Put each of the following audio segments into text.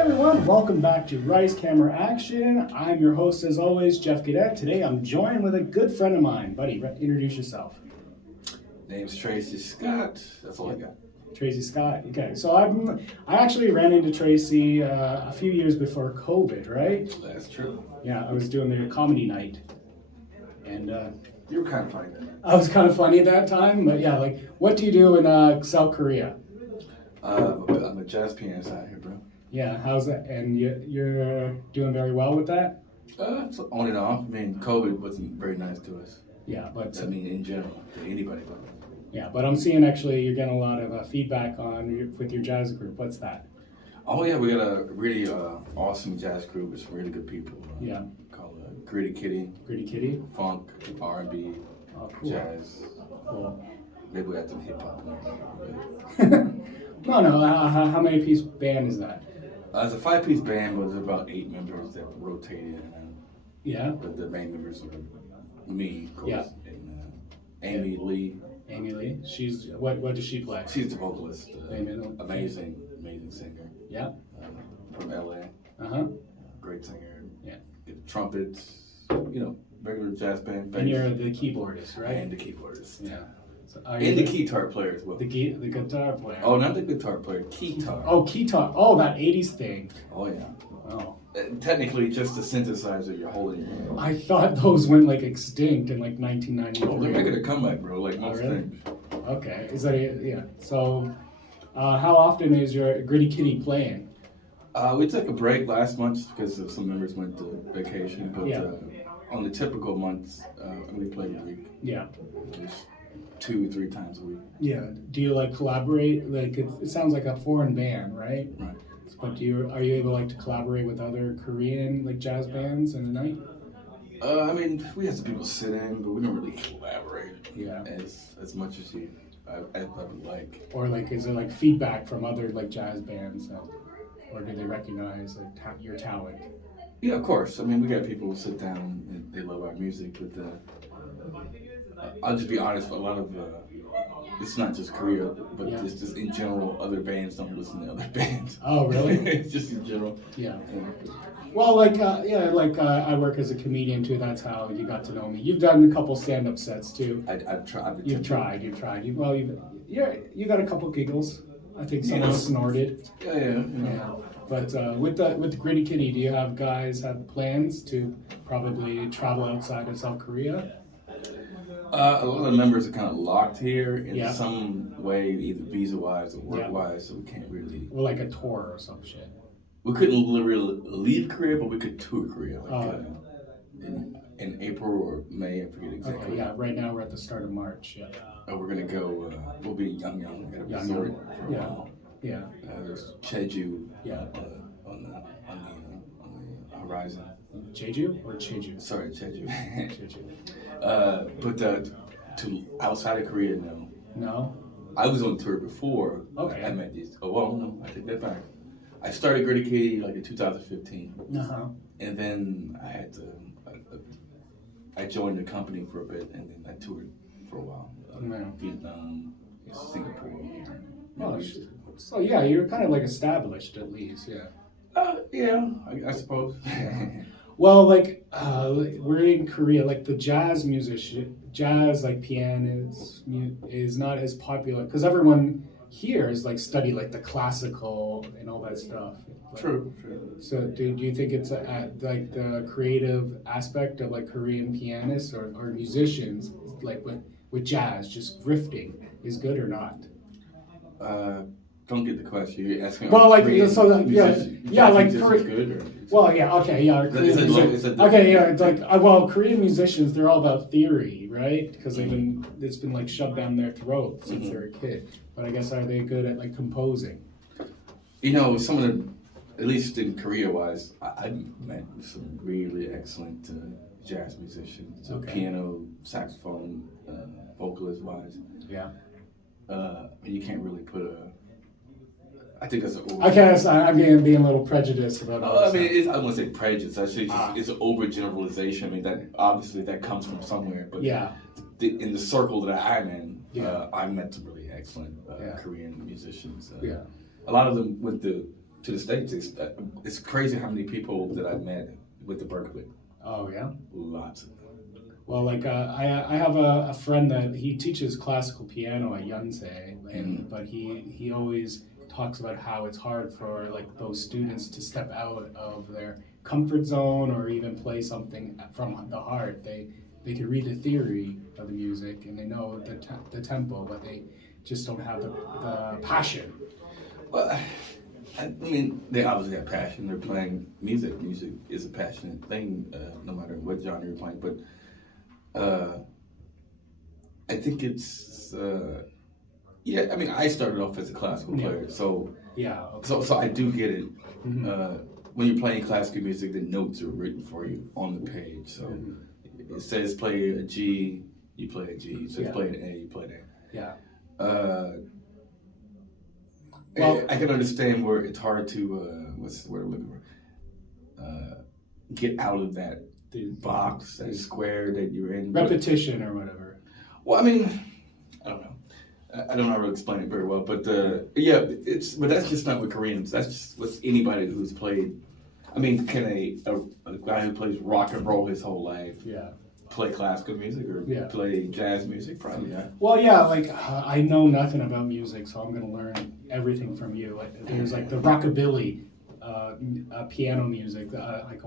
everyone, welcome back to Rice Camera Action. I'm your host as always, Geoff Gaudet. Today I'm joined with a good friend of mine. Buddy, introduce yourself. Name's Tracy Scott. That's all I got. Tracy Scott. Okay, so I actually ran into Tracy a few years before COVID, right? That's true. Yeah, I was doing their comedy night. And You were kind of funny then. I was kind of funny at that time, but yeah, like, what do you do in South Korea? I'm a jazz pianist out here, bro. Yeah, how's that? And you're doing very well with that? It's on and off. I mean, COVID wasn't very nice to us. Yeah, but I mean, in general, to anybody. But yeah, but I'm seeing actually you're getting a lot of feedback with your jazz group. What's that? oh yeah, we got a really awesome jazz group with some really good people. Yeah. Called Gritty Kitty. Gritty Kitty? Funk, R&B, Cool. jazz. Cool. Maybe we have some hip hop. No. How many piece band is that? It's a 5-piece band, but there's about 8 members that rotated. Yeah. But the main members are me, of course, Yeah. and Amy Lee. Amy Lee. She's what does she play? She's the vocalist. Amy Lee. Amazing singer. Yeah. From LA. Uh-huh. Great singer. Yeah. Trumpets. Regular jazz band. And you're the keyboardist, right? And the keyboardist. Yeah. So And the keytar player as well. The guitar player. Oh, not the guitar player. Keytar. Oh, keytar. Oh, that 80s thing. Oh yeah. Oh. Technically, just the synthesizer you're holding. I thought those went like extinct in like 1993. Oh, they're making a comeback, bro. Like most really? things. Okay. Is that yeah? So, how often is your Gritty Kitty playing? We took a break last month because some members went to vacation, but Yeah. on the typical months, we play a week. Yeah. Just 2-3 times a week. Yeah. Do you like collaborate? Like it sounds like a foreign band, right? Right. But are you able like to collaborate with other Korean like jazz bands in the night? I mean, we had some people sit in, but we don't really collaborate. Yeah. As much as I would like. Or like is there like feedback from other like jazz bands, or do they recognize like your talent? Yeah, of course. I mean, we got people who sit down and they love our music, but I'll just be honest. A lot of it's not just Korea, but Yeah. it's just in general. Other bands don't listen to other bands. Oh, really? It's just in general. Yeah. Well, I work as a comedian too. That's how you got to know me. You've done a couple stand-up sets too. I've tried. You've tried. You got a couple giggles. I think someone snorted. Yeah. Yeah. But with the Gritty Kitty, do you have guys have plans to probably travel outside of South Korea? A lot of members are kind of locked here in Yeah. some way, either visa-wise or work-wise, so we can't really. Or like a tour or some shit. We couldn't literally leave Korea, but we could tour Korea, in April or May. I forget exactly. Okay, yeah. Right now we're at the start of March. Yeah. We're gonna go. We'll be young at a resort for a while. Yeah. There's Jeju. Yeah. On the horizon. Jeju or Jeju? Sorry, Jeju. Jeju. But to outside of Korea, no. No. I was on tour before. Okay. I met these. Oh well, no, I take that back. I started Gritty Kitty like in 2015, and then I had to. I joined the company for a bit, and then I toured for a while. Vietnam, Singapore. Oh, so yeah, you're kind of like established at least, yeah. Yeah, I suppose. Well, like we're in Korea, like the jazz like pianist is not as popular because everyone here is like study like the classical and all that stuff. True. So do you think it's like the creative aspect of like Korean pianists or musicians like with jazz just drifting is good or not? Don't get the question. You're asking. Well, like Korean so, like, like Korean. Good or? Well, yeah, okay, yeah. It's like Korean musicians, they're all about theory, right? Because it's been like shoved down their throat since they're a kid. But I guess are they good at like composing? Some of the, at least in Korea-wise, I met some really excellent jazz musicians. Okay. Piano, saxophone, vocalist-wise. Yeah. You can't really put a. I think that's an over. I guess I'm being a little prejudiced about all I mean, I wouldn't say prejudice. Actually, it's an overgeneralization. I mean, that obviously that comes from somewhere. But yeah. In the circle that I'm in, Yeah. I met some really excellent Korean musicians. Yeah. A lot of them went to to the States. It's crazy how many people that I met with the Berkeley. Oh yeah. Lots. Well, like I have a friend that he teaches classical piano at Yonsei, but he always talks about how it's hard for like those students to step out of their comfort zone or even play something from the heart. They can read the theory of the music and they know the tempo, but they just don't have the passion. Well, I mean, they obviously have passion. They're playing music. Music is a passionate thing, no matter what genre you're playing. But I think it's yeah. I mean, I started off as a classical player, so yeah. Okay. So I do get it. When you're playing classical music, the notes are written for you on the page. So it says play a G, you play a G. It says play an A, you play an A. Yeah. Well, I can understand where it's hard to what's the word I'm looking for? Get out of that box, that square that you're in. Repetition or whatever. Well, I mean, I don't know. I don't know how to explain it very well, but yeah, but that's just not with Koreans. That's just with anybody who's played. I mean, can a guy who plays rock and roll his whole life play classical music or play jazz music? Probably not. Well, yeah, like I know nothing about music, so I'm gonna learn everything from you. Like, there's like the rockabilly piano music. Like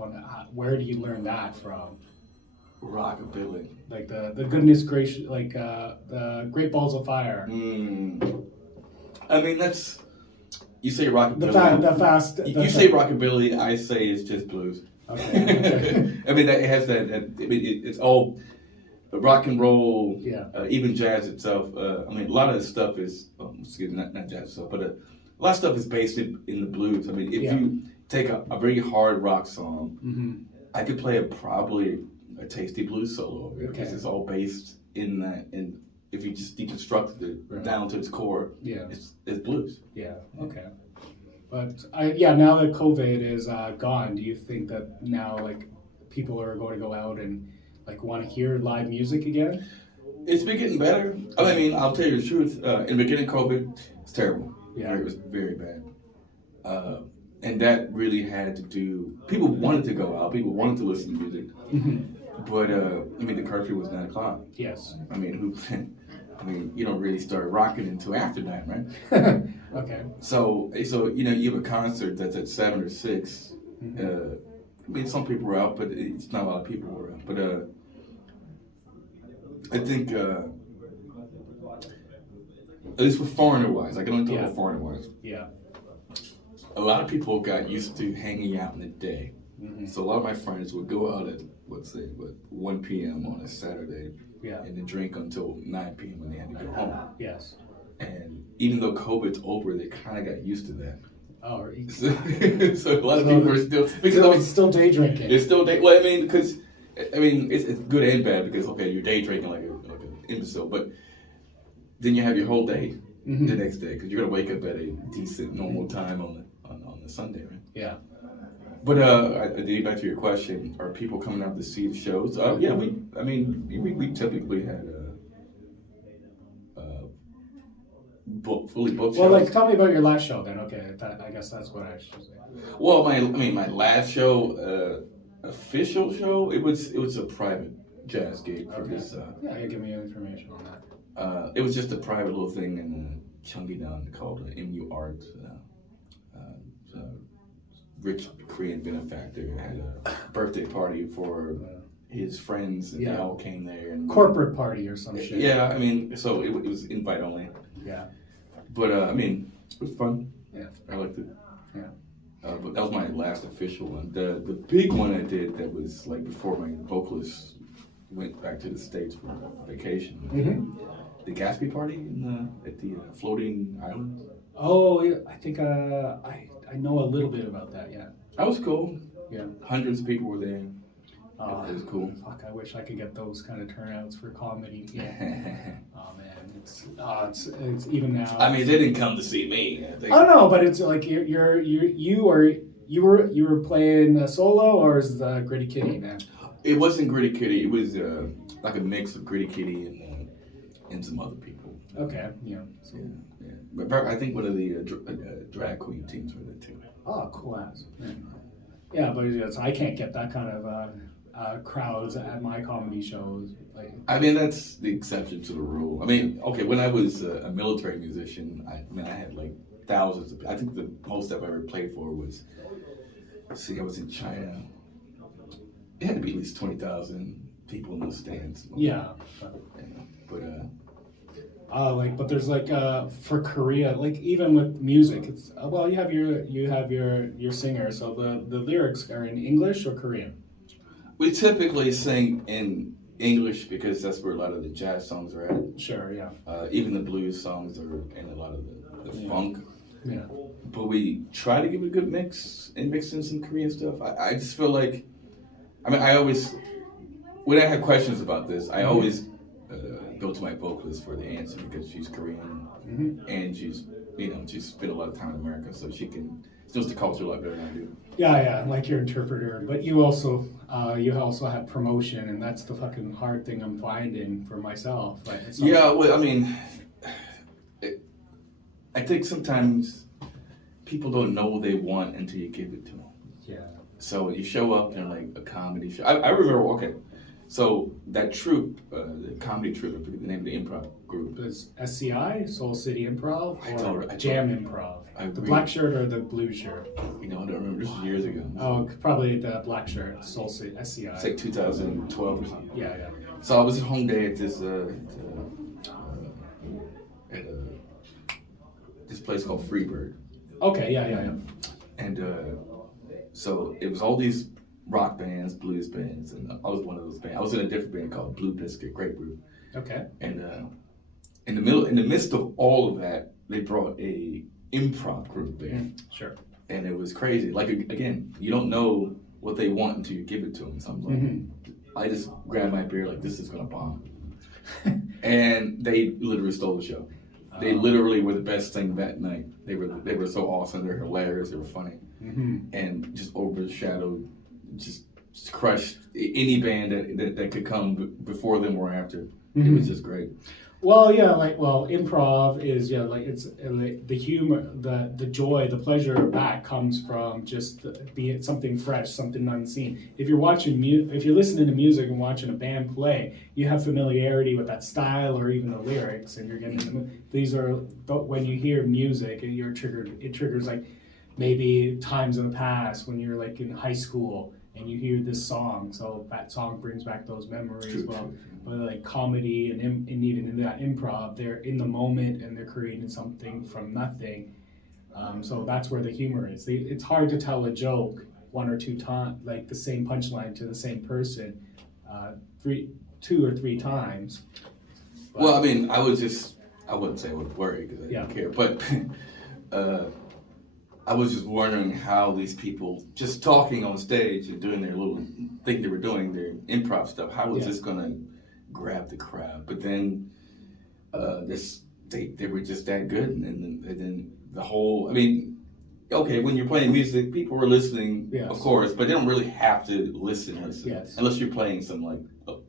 where do you learn that from? Rockabilly. Like the goodness gracious, like the Great Balls of Fire. I mean, that's, you say rockabilly. The fast. You say rockabilly, I say it's just blues. Okay. I mean, it has that. I mean, it's all rock and roll. Yeah. Even jazz itself. I mean, a lot of the stuff is, excuse me, not jazz stuff, but a lot of stuff is based in the blues. I mean, if you take a very hard rock song, I could play probably a tasty blues solo because it's all based in that. And if you just deconstruct it down to its core, it's blues. Yeah. Okay. But now that COVID is gone, do you think that now like people are going to go out and like want to hear live music again? It's been getting better. I mean, I'll tell you the truth. In the beginning of COVID, it's terrible. Yeah. It was very bad. And that really had to do, people wanted to go out, people wanted to listen to music. But, I mean, the curfew was 9 o'clock. Yes. I mean, you don't really start rocking until after 9, right? Okay. So you have a concert that's at 7 or 6. I mean, some people were out, but it's not a lot of people were out. But I think, at least for foreigner-wise, I can only talk about foreigner-wise. Yeah. A lot of people got used to hanging out in the day. So a lot of my friends would go out at, 1 p.m. on a Saturday and then drink until 9 p.m. when they had to go home. Yes. And even though COVID's over, they kind of got used to that. Oh, so a lot of people are still day drinking. It's still day. Well, I mean, because it's good and bad because you're day drinking like an imbecile, but then you have your whole day the next day because you're gonna wake up at a decent normal time on the Sunday, right? Yeah. But getting back to your question, are people coming out to see the shows? Yeah, we typically had fully booked shows. Well, like, tell me about your last show then. Okay, I guess that's what I should say. Well, my last show, official show, it was a private jazz gig for this. You give me information on that. It was just a private little thing in Cheonggi-dong called MU Art. Rich Korean benefactor had a birthday party for his friends, and they all came there. And corporate party or some shit. Yeah, I mean, so it was invite only. Yeah. But I mean, it was fun. Yeah. I liked it. Yeah. But that was my last official one. The big one I did that was like before my vocalist went back to the States for vacation. The Gatsby party at the floating island. Oh, yeah. I think I know a little bit about that. Yeah. That was cool. Yeah. Hundreds of people were there. It was cool. Fuck, I wish I could get those kind of turnouts for comedy. Yeah. Oh man, it's even now. I mean, they didn't come to see me. Oh no, but it's like you were playing a solo, or is the Gritty Kitty, man? It wasn't Gritty Kitty. It was like a mix of Gritty Kitty and some other people. Okay, yeah. So. Yeah. But I think one of the drag queen teams were there too. Oh, cool ass. Yeah, but it's, I can't get that kind of crowds at my comedy shows. Like, I mean, that's the exception to the rule. I mean, okay, when I was a military musician, I had like thousands of. I think the most I've ever played for was. Let's see, I was in China. It had to be at least 20,000 people in the stands. Yeah. But there's like for Korea, like even with music, it's well, you have your singer, so the lyrics are in English or Korean. We typically sing in English because that's where a lot of the jazz songs are at. Sure, yeah. Even the blues songs are in a lot of the funk. Yeah. But we try to give it a good mix and mix in some Korean stuff. I just feel like, I mean, I always, when I have questions about this, I always go to my vocalist for the answer because she's Korean and she's spent a lot of time in America, so she knows the culture a lot better than I do. Yeah, like your interpreter, but you also have promotion, and that's the fucking hard thing I'm finding for myself. Like, well, I mean, I think sometimes people don't know what they want until you give it to them. Yeah. So you show up in like a comedy show. I remember, so that troupe, the comedy troupe, I forget the name of the improv group. It's SCI, Seoul City Improv, or Jam Improv? The black shirt or the blue shirt? I don't remember. This was years ago. Oh, probably the black shirt, Seoul City, SCI. It's like 2012 or something. Yeah. So I was at home day at this this place called Freebird. Okay, yeah. And so it was all these rock bands, blues bands, and I was one of those bands. I was in a different band called Blue Biscuit, great group. Okay. And in the midst of all of that, they brought a improv group there. Sure. And it was crazy. Like, again, you don't know what they want until you give it to them. So I'm like, I just grabbed my beer like, this is gonna bomb. And they literally stole the show. They literally were the best thing that night. They were so awesome. They're hilarious. They were funny, and just overshadowed, just crushed any band that could come before them or after. It was just great. Well, yeah, improv is it's the humor, the joy, the pleasure of that comes from just being something fresh, something unseen. If you're if you're listening to music and watching a band play, you have familiarity with that style or even the lyrics, and you're getting but when you hear music, it triggers like maybe times in the past when you're like in high school and you hear this song, so that song brings back those memories. True. But like comedy and even in that improv, they're in the moment and they're creating something from nothing. So that's where the humor is. It's hard to tell a joke one or two times, like the same punchline to the same person, 2 or 3 times. But, well, I mean, I wouldn't say I would worry because I didn't care, but I was just wondering how these people just talking on stage and doing their little thing they were doing, their improv stuff, how was this going to grab the crowd? But then they were just that good. And then the whole, I mean, okay, when you're playing music, people are listening, of course, but they don't really have to listen. Yes. Unless you're playing some like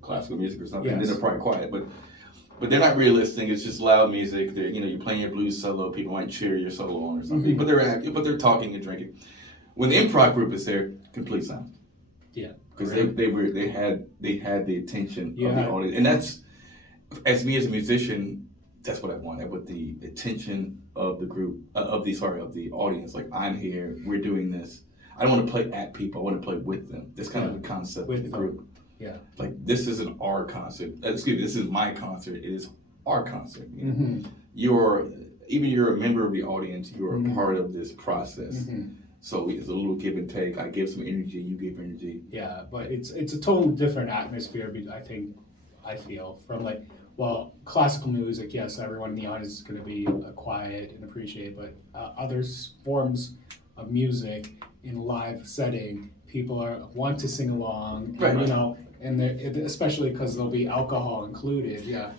classical music or something, then they're probably quiet. But they're not real listening. It's just loud music. You're playing your blues solo. People might cheer your solo on or something. But they're talking and drinking. When the improv group is there, complete silence. Yeah. Because they had the attention of the audience, and that's, as me as a musician, that's what I want. I want the attention of the group, of the audience. Like, I'm here. We're doing this. I don't want to play at people. I want to play with them. That's kind of the concept of the group. Yeah. Like, this isn't our concert. Excuse me, this is my concert. It is our concert. You're a member of the audience. You're a part of this process. So it's a little give and take. I give some energy, you give energy. Yeah, but it's a totally different atmosphere, I feel, from classical music, yes, everyone in the audience is going to be quiet and appreciate, but other forms of music in a live setting, people want to sing along, and, and especially because there'll be alcohol included. Yeah.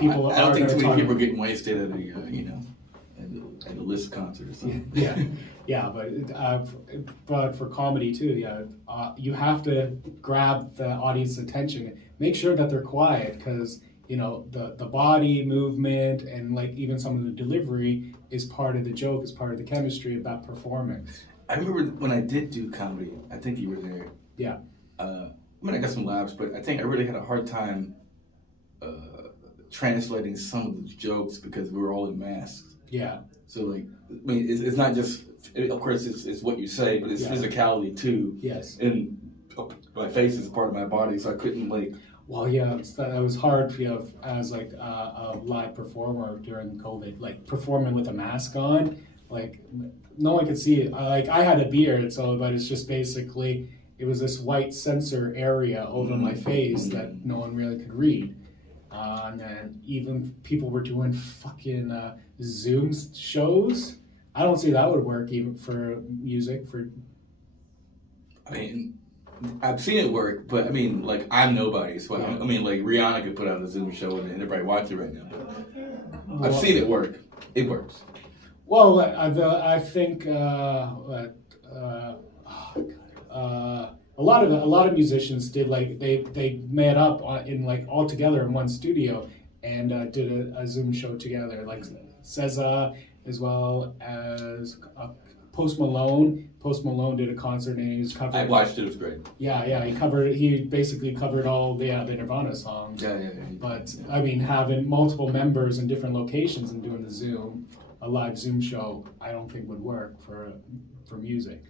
People I don't think too many people are getting wasted at at a Liszt concert or something. But for comedy too, you have to grab the audience attention. Make sure that they're quiet, because you know, the body movement and like even some of the delivery is part of the joke, is part of the chemistry of that performance. I remember when I did do comedy, I think you were there. Yeah. I mean, I got some laughs, but I think I really had a hard time translating some of the jokes because we were all in masks. Yeah. So, like, I mean, it's not just, of course, it's what you say, but it's physicality too. Yes. And my face is part of my body, so I couldn't, like... Well, yeah, that was hard for you as, like, a live performer during COVID, like, performing with a mask on. Like, no one could see it. Like, I had a beard, so, but it's just basically, it was this white sensor area over my face that no one really could read. And then even people were doing fucking Zoom shows. I don't see that would work even for music. I mean, I've seen it work, but I mean, like, I'm nobody. So I mean, like, Rihanna could put out a Zoom show and everybody watch it right now. But I've seen it work. It works. Well, I think a lot of musicians did, like, they met up in, like, all together in one studio and did a Zoom show together, like SZA as well as Post Malone. Post Malone did a concert and he was covered. I watched it. It was great. Yeah. He basically covered all the Nirvana songs. Yeah. But I mean, having multiple members in different locations and doing a live Zoom show, I don't think would work for music.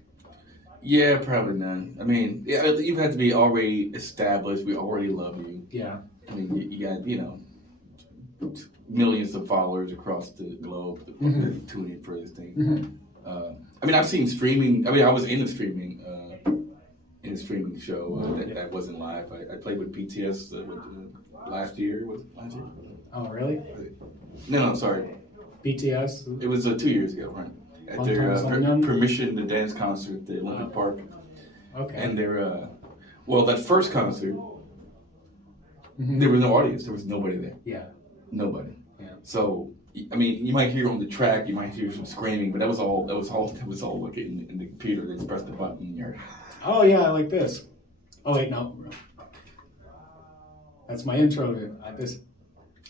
Yeah, probably not. I mean, you have to be already established. We already love you. Yeah. I mean, you got, you know, millions of followers across the globe that tune in for this thing. I mean, I've seen streaming. I mean, I was in a streaming show that wasn't live. I played with BTS last year. Was it last year? Oh, really? No, sorry. BTS? It was 2 years ago, right? At their Permission to Dance concert at the Olympic Park. Okay. And their, that first concert, there was no audience. There was nobody there. Yeah. Nobody. Yeah. So, I mean, you might hear on the track, you might hear some screaming, but that was all like in the computer. They just pressed the button and you're... Oh yeah, like this. Oh wait, no. That's my intro. This.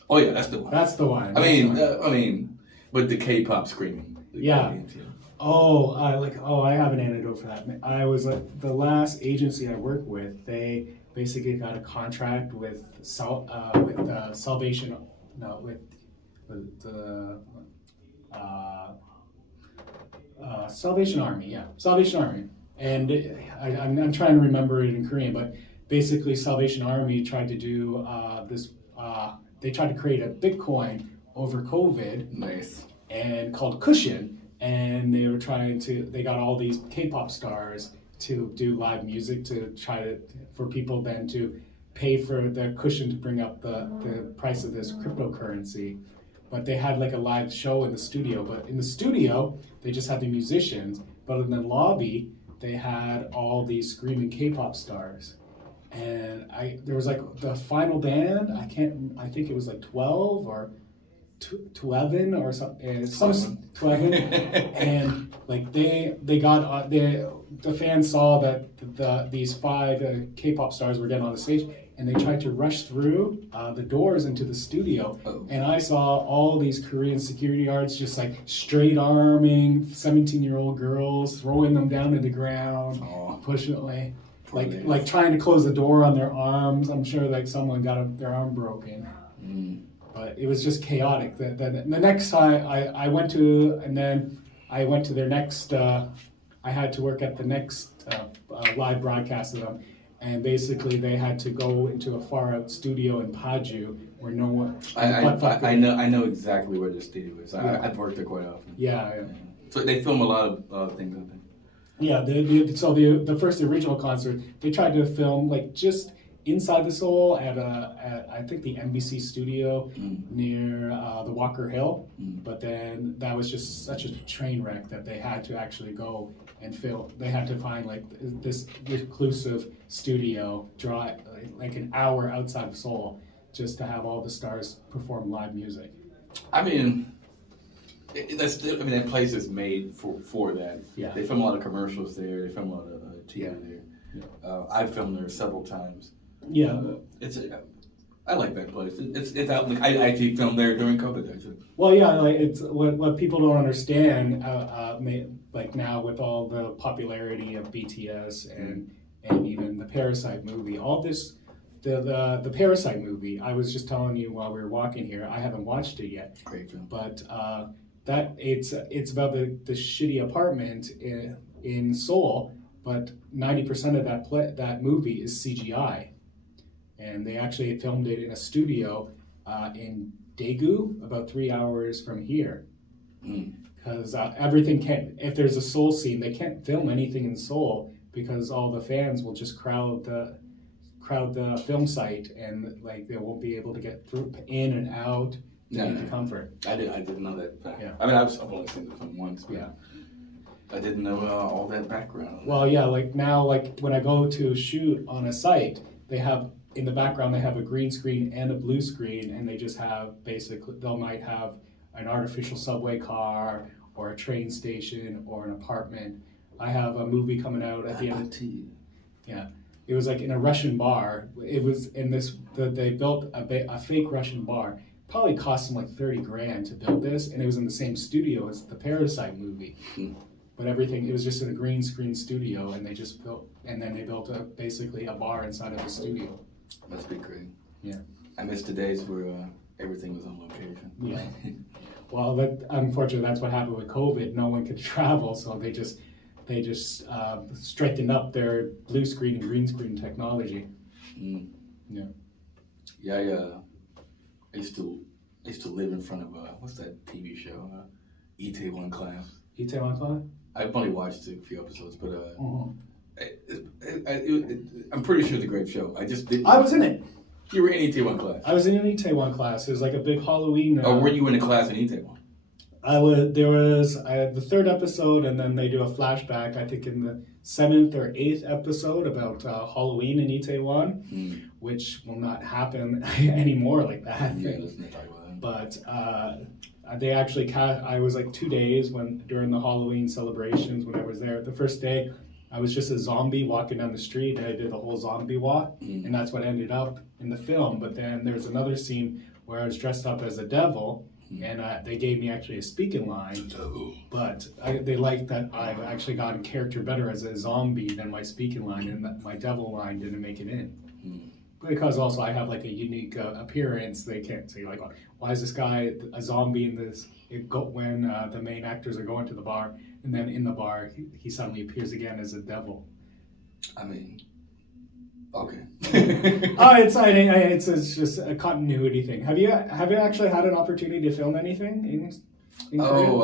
Oh yeah, that's the one. That's the one. I mean, but the K-pop screaming. Yeah. I have an anecdote for that. I was like, the last agency I worked with, they basically got a contract with Salvation Army. Yeah, Salvation Army. And I'm trying to remember it in Korean, but basically Salvation Army tried to do they tried to create a Bitcoin over COVID. Nice. And called Cushion, and they got all these K-pop stars to do live music to for people then to pay for the Cushion to bring up the price of this cryptocurrency. But they had like a live show in the studio, but in the studio they just had the musicians, but in the lobby they had all these screaming K-pop stars. And there was like the final band, I think it was like 12 or 11 or something, 12, and like they got the fans saw that these 5 K-pop stars were getting on the stage, and they tried to rush through the doors into the studio. And I saw all these Korean security guards just like straight arming 17-year-old girls, throwing them down to the ground, pushing like trying to close the door on their arms. I'm sure like someone got their arm broken. But it was just chaotic. The next time I went to their next, I had to work at the next live broadcast of them. And basically they had to go into a far out studio in Paju where no one... I know exactly where the studio is. I've worked there quite often. Yeah. So they film a lot of things, I think. Yeah, the original concert, they tried to film like just inside the Seoul at I think the NBC studio near the Walker Hill, but then that was just such a train wreck that they had to actually go and film. They had to find like this reclusive studio, drive like an hour outside of Seoul, just to have all the stars perform live music. I mean, that place is made for that. Yeah. They film a lot of commercials there. They film a lot of TV there. I've filmed there several times. Yeah. I like that place. It's out. Like, I actually filmed there during COVID. Actually. Well, yeah, like it's what people don't understand. Like now with all the popularity of BTS and even the Parasite movie, all this, the Parasite movie. I was just telling you while we were walking here. I haven't watched it yet. Great film. But that it's about the shitty apartment in Seoul. But 90% of that movie is CGI. And they actually filmed it in a studio in Daegu, about 3 hours from here. Because everything can't, if there's a Seoul scene, they can't film anything in Seoul because all the fans will just crowd the film site, and like they won't be able to get through in and out to comfort. I didn't know that fact. Yeah. I mean, I've only seen the film once, but yeah. I didn't know all that background. Well, yeah, like now, like when I go to shoot on a site, they have in the background they have a green screen and a blue screen, and they just have basically they might have an artificial subway car or a train station or an apartment. I have a movie coming out at the end of yeah. It was like in a Russian bar. It was in they built a fake Russian bar. Probably cost them like 30 grand to build this, and it was in the same studio as the Parasite movie. But everything, it was just in a green screen studio, and they just built, and then they built basically a bar inside of the studio. Must be great. Yeah. I miss the days where everything was on location. Yeah. Well, unfortunately, that's what happened with COVID. No one could travel, so they just straightened up their blue screen and green screen technology. Yeah. Yeah. I used to live in front of what's that TV show? Itaewon Class. Itaewon Class? I've only watched a few episodes, but I'm pretty sure it's a great show. I just didn't. I was in it. You were in Itaewon Class. I was in an Itaewon Class. It was like a big Halloween. Or were you in a class in Itaewon? I had the third episode, and then they do a flashback, I think in the 7th or 8th episode about Halloween in Itaewon, which will not happen anymore like that. Yeah, let's not talk about that. But they actually I was like 2 days during the Halloween celebrations when I was there. The first day, I was just a zombie walking down the street, and I did the whole zombie walk, and that's what ended up in the film. But then there's another scene where I was dressed up as a devil, and they gave me actually a speaking line, but they liked that I've actually gotten character better as a zombie than my speaking line, and that my devil line didn't make it in. Because also I have like a unique appearance. They can't say like, why is this guy a zombie in this? When the main actors are going to the bar, and then in the bar he suddenly appears again as a devil. I mean, okay. It's just a continuity thing. Have you actually had an opportunity to film anything in Korea?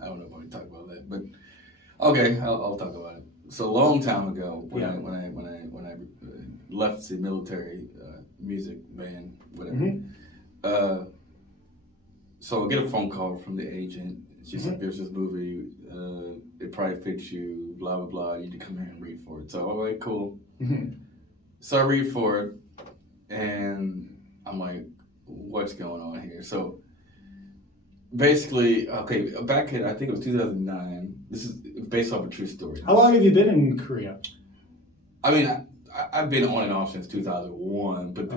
I don't know if I can talk about that, but okay, I'll talk about it. So a long time ago, when I left the military music band, whatever. So I get a phone call from the agent. She's like, "There's this movie. It probably fits you. Blah blah blah. You need to come here and read for it." So all right, cool. So I read for it, and I'm like, "What's going on here?" So basically, okay, back in I think it was 2009. This is based off a true story. How long have you been in Korea? I mean, I've been on and off since 2001, but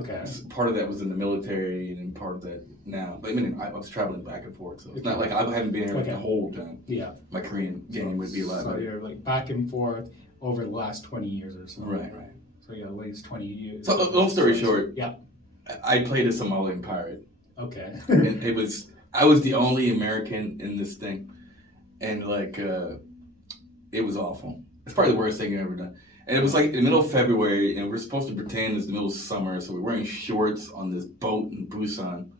part of that was in the military, and then part of that now. But I mean, I was traveling back and forth, so it's not like I haven't been here the whole time. Yeah. My Korean game would be a lot better. So you're like back and forth over the last 20 years or so. Right. So yeah, at least 20 years. So long story short, yeah, I played a Somalian pirate. Okay. And I was the only American in this thing, and like it was awful. It's probably the worst thing I've ever done. And it was like in the middle of February, and we're supposed to pretend it's the middle of summer, so we're wearing shorts on this boat in Busan,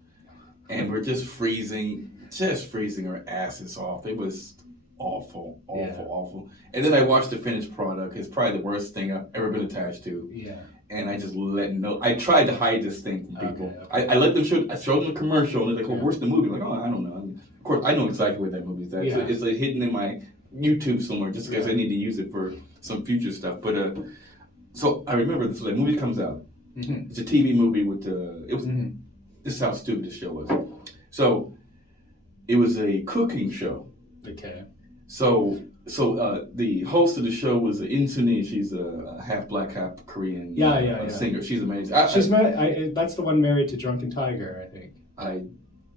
and we're just freezing our asses off. It was awful. And then I watched the finished product. It's probably the worst thing I've ever been attached to. Yeah. And I just I tried to hide this thing from people. Okay. I let them I showed them a commercial, and they're like, "Well, where's the movie?" I'm like, "Oh, I don't know." Of course, I know exactly where that movie is at. Yeah. It's like hidden in my YouTube somewhere, just because I need to use it for some future stuff. But so I remember this. Like, movie comes out. It's a TV movie with this is how stupid this show was. So it was a cooking show. Okay. So the host of the show was Insuni. She's a half black, half Korean singer. She's amazing. That's the one married to Drunken Tiger, I think. I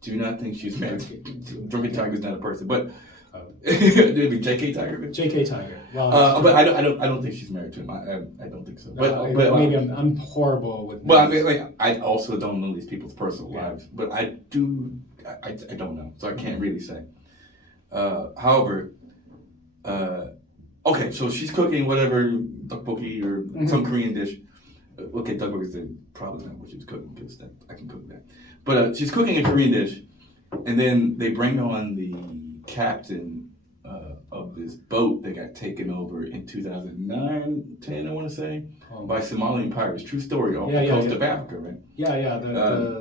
do not think she's married. Drunken Tiger's not a person, but it'd be J.K. Tiger. J.K. Tiger. Well, but I don't think she's married to him. I don't think so. But maybe I'm horrible with. Well, I mean, like, I also don't know these people's personal lives, but I do. I don't know, so I can't really say. However, okay, so she's cooking whatever tteokbokki or some Korean dish. Okay, tteokbokki is probably not what she's cooking because I can cook that. But she's cooking a Korean dish, and then they bring on the captain of this boat that got taken over in 2009, 10, I want to say, by Somalian pirates. True story, off the coast of Africa, right? Yeah.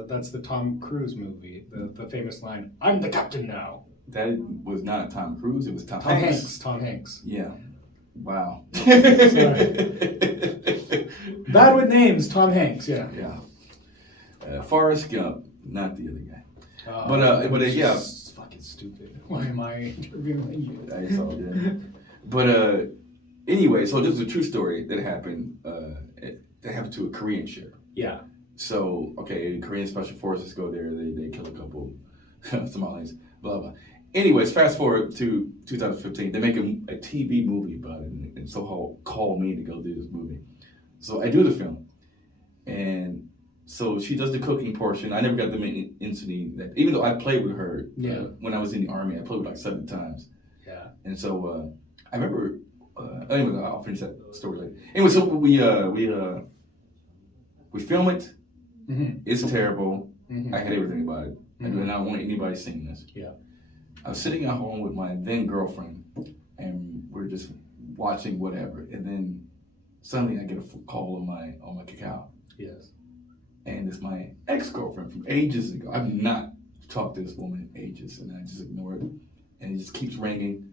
That's the Tom Cruise movie, the famous line, "I'm the captain now." That was not Tom Cruise, it was Tom Hanks. Tom Hanks. Yeah. Wow. Bad with names, Tom Hanks, yeah. Yeah. Forrest Gump, not the other guy. But yeah. It's fucking stupid. Why am I interviewing you? That's all good. But anyway, so this is a true story that happened. That happened to a Korean ship. Yeah. So, okay, Korean special forces go there. They kill a couple Somalis, blah, blah. Anyways, fast forward to 2015. They make a TV movie about it, and so call me to go do this movie. So I do the film, and so she does the cooking portion. I never got to meet Insuni, that even though I played with her when I was in the Army. I played with like 7 times. Yeah. And so I remember. Anyway, I'll finish that story later. Anyway, so we film it. Mm-hmm. It's terrible. Mm-hmm. I hate everything about it. Mm-hmm. And I don't want anybody seeing this. Yeah. I was sitting at home with my then girlfriend, and we're just watching whatever. And then suddenly I get a call on my Kakao. Yes. And it's my ex-girlfriend from ages ago. I've not talked to this woman in ages, and I just ignore it. And it just keeps ringing,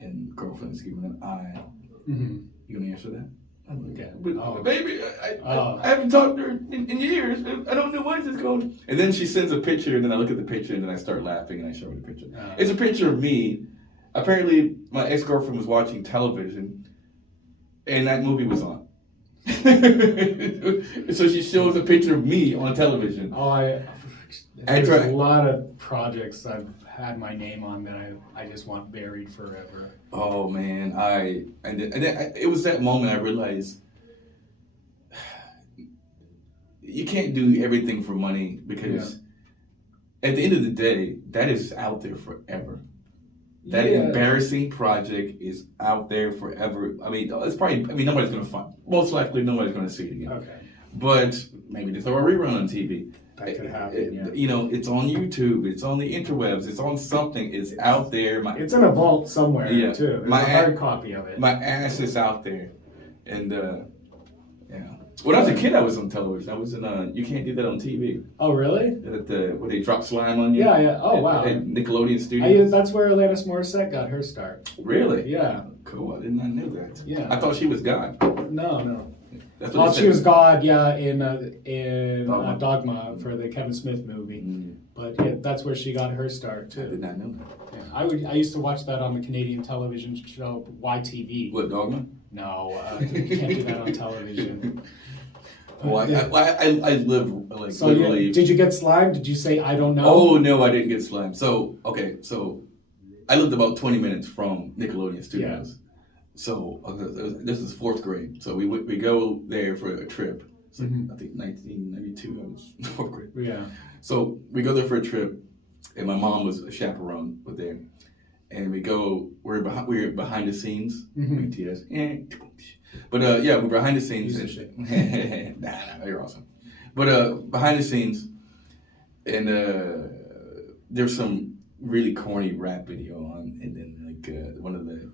and girlfriend is giving an eye. Mm-hmm. You gonna answer that? Okay. But baby, I haven't talked to her in years. I don't know why this going. And then she sends a picture, and then I look at the picture, and then I start laughing, and I show her the picture. It's a picture of me. Apparently, my ex-girlfriend was watching television, and that movie was on. So she shows a picture of me on television. There's a lot of projects I've had my name on that I just want buried forever. Oh man, it was that moment I realized you can't do everything for money, because at the end of the day, that is out there forever. That embarrassing project is out there forever. I mean, it's probably. I mean, nobody's gonna find. Most likely, nobody's gonna see it again. Okay. But maybe they throw a rerun on TV. That could happen. You know, it's on YouTube. It's on the interwebs. It's on something. It's out there. It's in a vault somewhere too. There's a hard copy of it. My ass is out there, and when I was a kid, I was on television. I was in You Can't Do That on TV. Oh, really? Where they drop slime on you. Yeah. Oh, wow. At Nickelodeon Studios. That's where Alanis Morissette got her start. Really? Yeah. Cool. I did not know that. Yeah. I thought she was God. No. Well, she was God, in Dogma for the Kevin Smith movie. Mm. But that's where she got her start too. I did not know that. Yeah. I used to watch that on the Canadian television show YTV. What, Dogma? No, you can't do that on television. Well, I live like so literally. Did you get slimed? Did you say I don't know? Oh no, I didn't get slimed. So I lived about 20 minutes from Nickelodeon Studios. Yeah. So this is 4th grade. So we go there for a trip. So I think 1992. I was 4th grade. Yeah. So we go there for a trip, and my mom was a chaperone with there, and we're behind the scenes. BTS. But we're behind the scenes. Nah, you're awesome. But behind the scenes, and there's some really corny rap video on, and then one of the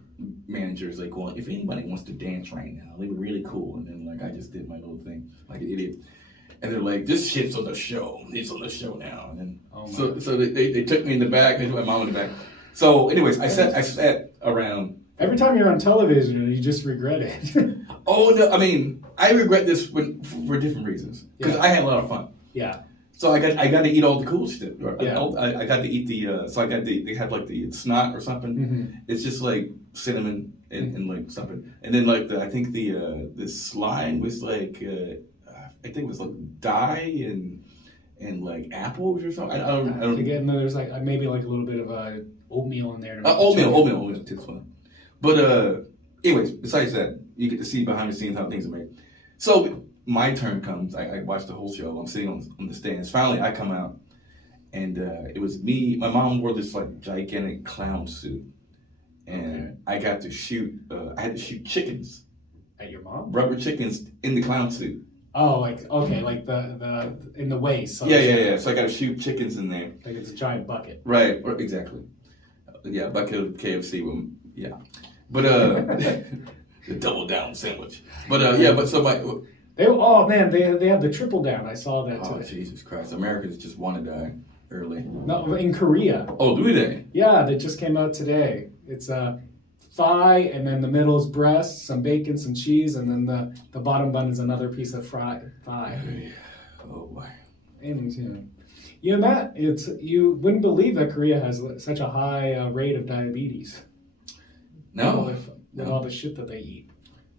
managers well, if anybody wants to dance right now, they were really cool. And then I just did my little thing like an idiot. And they're like, this shit's on the show. It's on the show now. And then so they took me in the back. They took my mom in the back. So anyways, I sat around. Every time you're on television, you just regret it. Oh no! I mean, I regret this for different reasons, because I had a lot of fun. Yeah. So I got to eat all the cool shit. Yeah. I got to eat they have like the snot or something. Mm-hmm. It's just like cinnamon and like something. And then like I think the slime was like I think it was like dye and like apples or something. I don't. Again, there's like maybe like a little bit of oatmeal in there. Oatmeal tastes fun. But anyways, besides that, you get to see behind the scenes how things are made. So my turn comes. I watch the whole show. I'm sitting on the stands. Finally, I come out, and it was me. My mom wore this like gigantic clown suit, and I got to shoot. I had to shoot chickens. At your mom? Rubber chickens in the clown suit. Oh, like okay, like the in the waist. So Yeah. So I got to shoot chickens in there. Like it's a giant bucket. Right. Exactly. Yeah, bucket of KFC. Yeah, but the double down sandwich. But yeah, but so my. They have the triple down. I saw that today. Oh, Jesus Christ. Americans just want to die early. No, in Korea. Oh, do they? Yeah, that just came out today. It's thigh, and then the middle is breast, some bacon, some cheese, and then the bottom bun is another piece of fried thigh. Oh, boy. And, you know, Matt, you wouldn't believe that Korea has such a high rate of diabetes. No. With all the shit that they eat.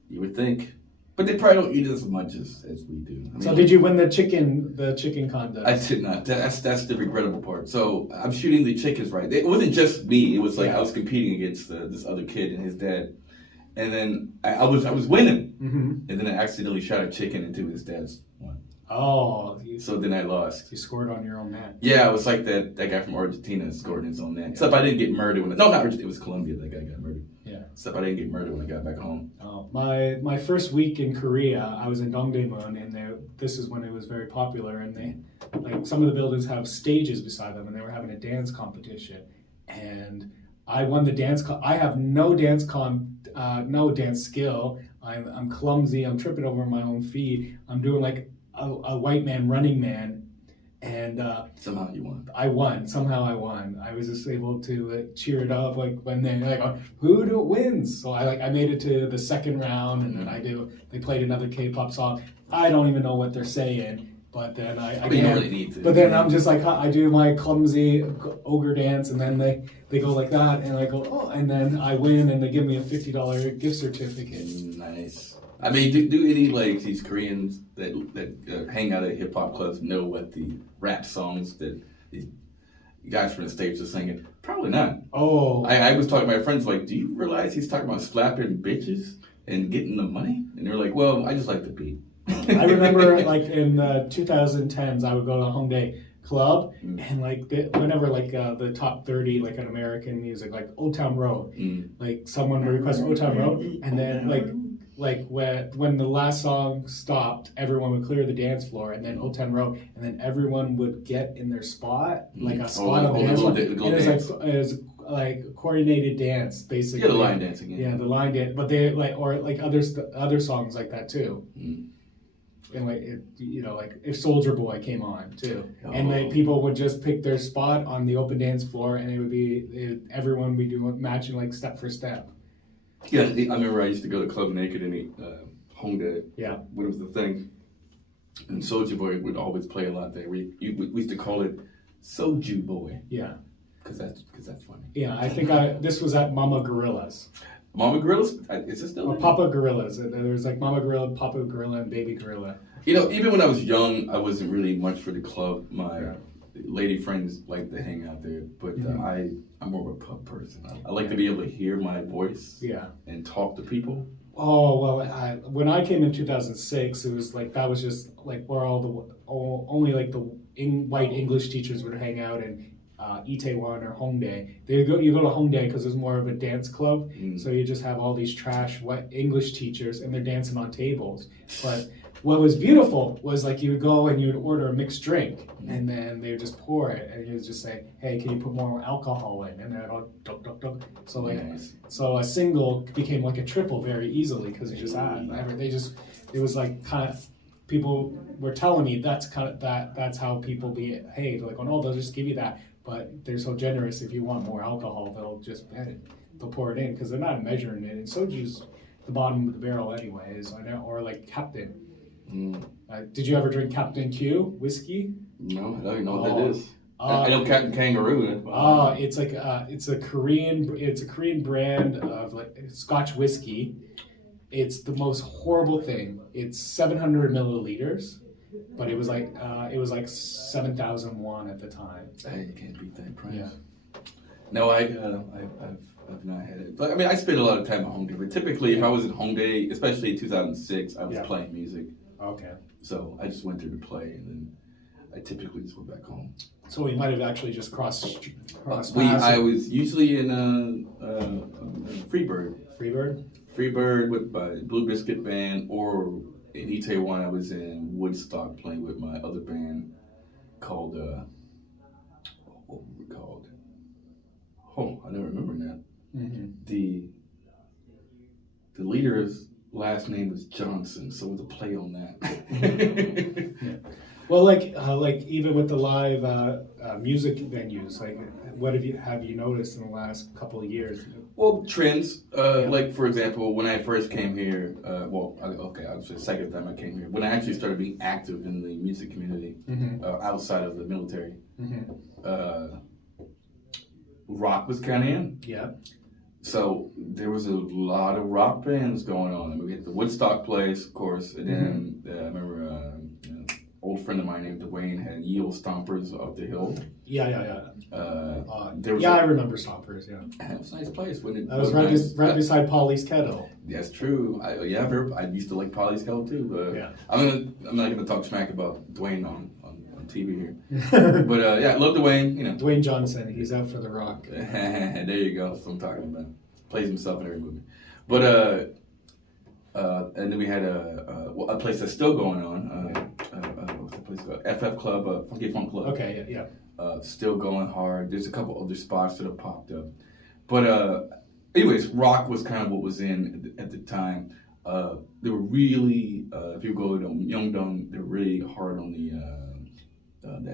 You would think. But they probably don't eat as much as we do. I mean, so did you win the chicken contest? I did not. That's the regrettable part. So I'm shooting the chickens right. It wasn't just me. It was like I was competing against this other kid and his dad. And then I was winning. Mm-hmm. And then I accidentally shot a chicken into his dad's one. Oh. So then I lost. You scored on your own net. Yeah, it was like that guy from Argentina scored in his own net. Except I didn't get murdered when not Argentina, it was Colombia that guy got murdered. Yeah. Except I didn't get murdered when I got back home. Oh, my first week in Korea, I was in Dongdaemun, and this is when it was very popular, and they like some of the buildings have stages beside them, and they were having a dance competition, and I won the dance. I have no dance skill. I'm clumsy. I'm tripping over my own feet. I'm doing like a white man running man, and somehow you won. I won. Somehow I won. I was just able to cheer it up like when they like who wins. So I made it to the second round, and then they played another K-pop song. I don't even know what they're saying. But then you don't really need to. But then I'm just like I do my clumsy ogre dance, and then they go like that, and I go and then I win, and they give me a $50 gift certificate. Nice. I mean, do any like these Koreans that hang out at hip hop clubs know what the rap songs that these guys from the States are singing? Probably not. Oh. I was talking to my friends like, do you realize he's talking about slapping bitches and getting the money? And they're like, well, I just like the beat. I remember like in the 2010s, I would go to the Hongdae club, and like whenever like the top 30 like an American music, like Old Town Road, like someone would request Old Town Road, and then like when the last song stopped, everyone would clear the dance floor, and then Old Town Road, and then everyone would get in their spot, like a spot on the dance floor. It was like coordinated dance, basically. Yeah, the line dancing. Yeah, the line dance, but they like other songs like that too. And like like if Soldier Boy came on too, and people would just pick their spot on the open dance floor, and everyone would be doing matching like step for step. Yeah, I remember I used to go to Club Naked and eat Hongdae. Yeah, when it was the thing, and Soldier Boy would always play a lot there. We used to call it Soju Boy. Yeah, because that's funny. Yeah, I think this was at Mama Gorilla's. Mama Gorilla's? Is it still there? Papa Gorilla's. There's like Mama Gorilla, Papa Gorilla, and Baby Gorilla. Even when I was young, I wasn't really much for the club. My lady friends liked to hang out there, but I'm more of a pub person. I like to be able to hear my voice and talk to people. Oh, well, when I came in 2006, it was like that was just like where only like the white English teachers would hang out, and Itaewon or Hongdae. You go to Hongdae because it's more of a dance club, so you just have all these trash white English teachers, and they're dancing on tables. But what was beautiful was like you would go and you would order a mixed drink, and then they would just pour it, and you would just say, "Hey, can you put more alcohol in?" And they'd all duck, duck, duck. So so a single became like a triple very easily because it just had it was like kind of. People were telling me that's how people behave. Like, they'll just give you that. But they're so generous. If you want more alcohol, they'll pour it in because they're not measuring it. And soju's the bottom of the barrel, anyways. Or like Captain. Did you ever drink Captain Q whiskey? No, I don't even know what that is. I know Captain Kangaroo. It's like it's a Korean brand of like Scotch whiskey. It's the most horrible thing. It's 700 milliliters, but it was like 7,000 won at the time. Hey, you can't beat that price. Yeah. No, I've not had it. But I mean, I spent a lot of time at Hongdae. But typically, if I was at Hongdae, especially in 2006, I was playing music. Okay. So I just went there to play, and then I typically just went back home. So we might have actually just crossed paths. I was usually in Freebird. Freebird with my Blue Biscuit band, or in Itaewon I was in Woodstock playing with my other band called what were we called? Oh, I never remember now. Mm-hmm. The leader's last name is Johnson, so it was a play on that. Yeah. Well, like even with the live music venues, like what have you noticed in the last couple of years? Well, trends. Like for example, when I first came here, I'll say the second time I came here, when I actually started being active in the music community outside of the military, rock was kind of in. Yeah. So there was a lot of rock bands going on. I mean, we had the Woodstock place, of course, and then I remember old friend of mine named Dwayne had Yield Stompers up the hill. Yeah. I remember Stompers. Yeah, it was a nice place. I was right beside Polly's Kettle. That's true. I used to like Polly's Kettle too. But yeah, I'm not gonna talk smack about Dwayne on TV here. But I love Dwayne. You know, Dwayne Johnson. He's out for the rock. There you go. That's what I'm talking about. Plays himself in every movie. But and then we had a place that's still going on. What's the place called? FF Club, Funky Funk Club. Okay, yeah. Still going hard. There's a couple other spots that have popped up. But anyways, rock was kind of what was in at the time. They were really, if you go to Myeongdong, they're really hard on the I'm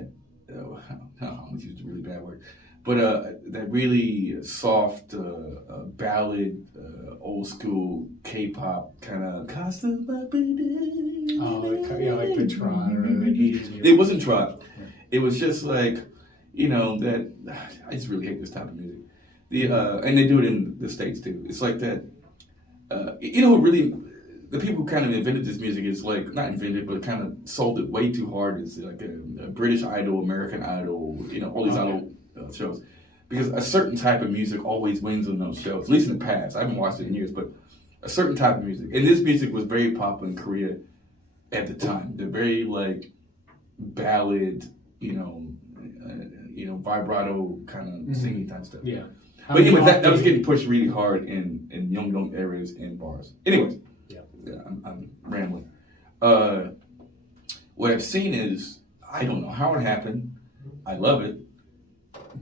gonna use a really bad word, but that really soft ballad, old school K-pop kind of. Like the trot or the 80s music. It wasn't trot. Yeah. It was just like, that. I just really hate this type of music. And they do it in the States too. It's like that. Really, the people who kind of invented this music is like not invented, but kind of sold it way too hard. It's like a British Idol, American Idol, all these idol shows, because a certain type of music always wins on those shows. At least in the past, I haven't watched it in years, but a certain type of music, and this music was very popular in Korea at the time. They're very like ballad, vibrato kind of singing type stuff. Yeah. But anyway, that was getting pushed really hard in Myeongdong areas and bars. Anyways, I'm rambling. What I've seen is, I don't know how it happened. I love it,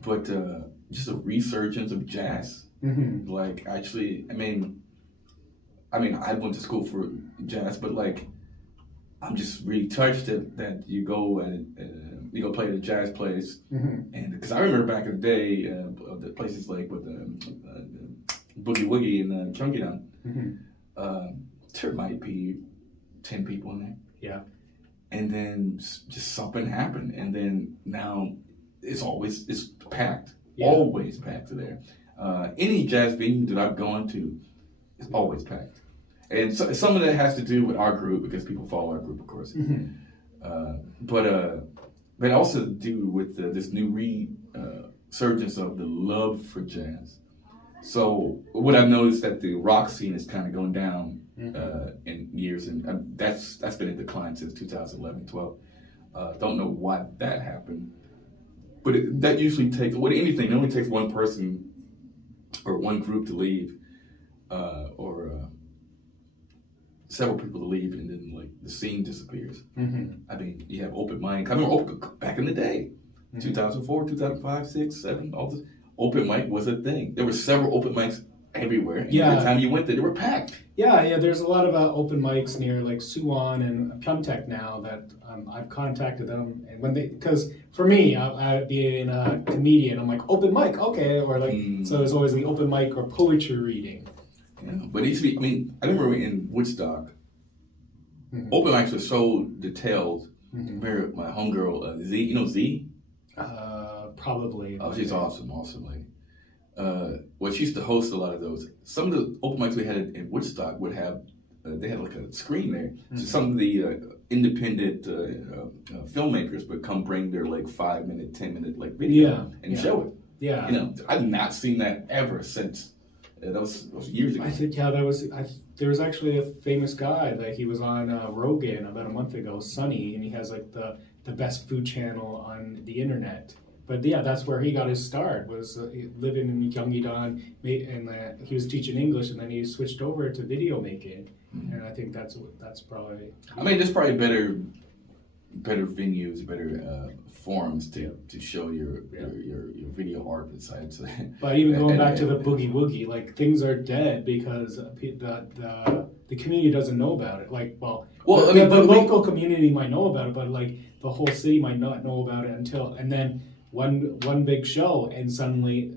but just a resurgence of jazz. Mm-hmm. Like actually, I mean, I went to school for jazz, but like, I'm just really touched that you go play at a jazz place, and because I remember back in the day, the places like with Boogie Woogie and Gyeonggi-dong, there might be 10 people in there. Yeah, and then just something happened, and then now it's packed, always packed there. Any jazz venue that I've gone to is always packed. And so, some of that has to do with our group, because people follow our group, of course. But also do with this new resurgence of the love for jazz. So what I've noticed that the rock scene is kind of going down in years, and that's been in decline since 2011, 12. Don't know why that happened, but that usually takes, it only takes one person or one group to leave, or several people to leave, and then like the scene disappears. I mean, you have open mic. I remember back in the day, 2004, 2005, 6, 7, all this. Open mic was a thing. There were several open mics everywhere. And every time you went there, they were packed. Yeah. There's a lot of open mics near like Suwon and Pyeongtaek now that I've contacted them, and because for me, being a comedian, I'm like, open mic, okay, or like so there's always the open mic or poetry reading. Yeah, but it used to be. I remember in Woodstock, open mics were so detailed Remember my homegirl, Z, you know Z? Probably. Oh, she's awesome lady. Well, she used to host a lot of those. Some of the open mics we had in Woodstock would have, they had like a screen there. So some of the independent filmmakers would come bring their like 5-minute, 10-minute like video and show it. Yeah. You know, I've not seen that ever since. That was years ago. I think, there was actually a famous guy that he was on Rogan about a month ago, Sonny, and he has like the best food channel on the internet. But yeah, that's where he got his start, was living in Gyeonggi-don, and he was teaching English, and then he switched over to video making. And I think that's probably. I mean, there's probably better venues, better forums to show your video art besides. But even going back to the boogie woogie, like things are dead because the community doesn't know about it. Like, the local community might know about it, but like the whole city might not know about it and then one big show, and suddenly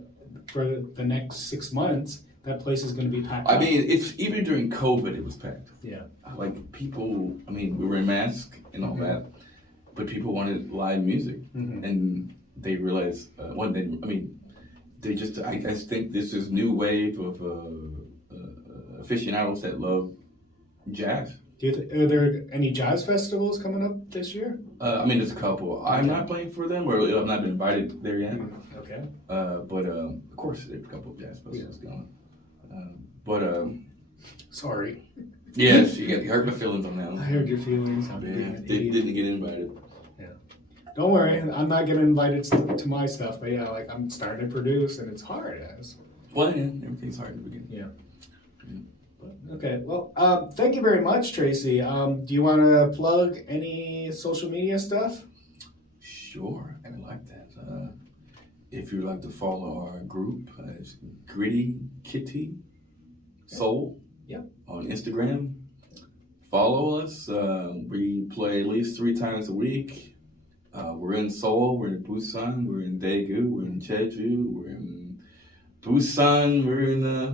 for the next 6 months that place is going to be packed. I mean, it's even during COVID, it was packed. Yeah. Like people, I mean, we were in masks and all that, but people wanted live music, and they realized one thing. I mean, they just. I think this is new wave of aficionados that love jazz. Are there any jazz festivals coming up this year? I mean, there's a couple. I'm not playing for them, or I've not been invited there yet. Okay. But of course, there's a couple of jazz festivals going. Sorry. Yes, you hurt my feelings on that one. I heard your feelings. Didn't get invited. Yeah. Don't worry, I'm not getting invited to my stuff, but yeah, like I'm starting to produce, and it's hard as. Well, yeah, everything's hard in the beginning. Yeah. Okay. Well, thank you very much, Tracy. Do you want to plug any social media stuff? Sure, I like that. If you'd like to follow our group, it's Gritty Kitty Seoul on Instagram. Follow us. We play at least 3 times a week. We're in Seoul, we're in Busan, we're in Daegu, we're in Jeju, we're in Busan,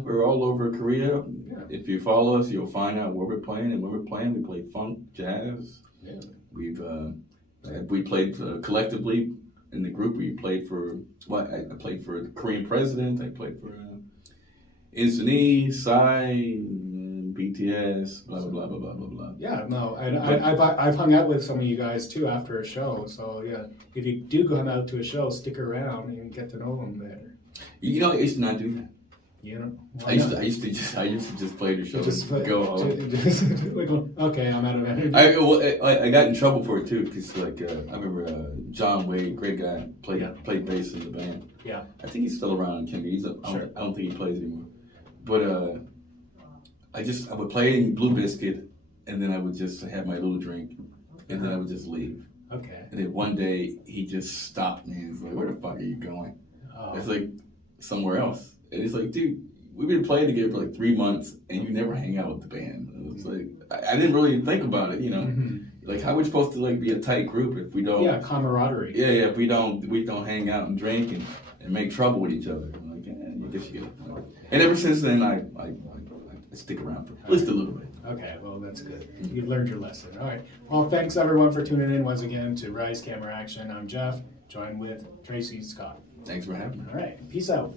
we're all over Korea. Yeah. If you follow us, you'll find out where we're playing, and when we're playing, we play funk, jazz. Yeah. We played collectively. In the group, we played for I played for the Korean president. I played for Insuni, Psy, BTS, blah blah blah blah blah blah. Yeah, no, and I've hung out with some of you guys too after a show. So yeah, if you do go out to a show, stick around and get to know them better. You know, I used to not do that. You know, I used to just play the show, go home. Okay, I'm out of energy. I got in trouble for it too, because like I remember John Wade, great guy, played bass in the band. Yeah, I think he's still around in Kenny. I don't think he plays anymore. But I would play in Blue Biscuit, and then I would just have my little drink, and then I would just leave. Okay. And then one day he just stopped me and was like, "Where the fuck are you going?" Oh. It's like somewhere else. And it's like, dude, we've been playing together for like 3 months, and you never hang out with the band. And it's like, I didn't really think about it, you know. Like, how are we supposed to like be a tight group if we don't? Yeah, camaraderie. Yeah, if we don't hang out and drink and make trouble with each other. I'm like, I guess you get it. And ever since then, I stick around for at least a little bit. Okay, well, that's good. You've learned your lesson. All right. Well, thanks everyone for tuning in once again to Rise Camera Action. I'm Geoff, joined with Tracy Scott. Thanks for having me. All right. Peace out.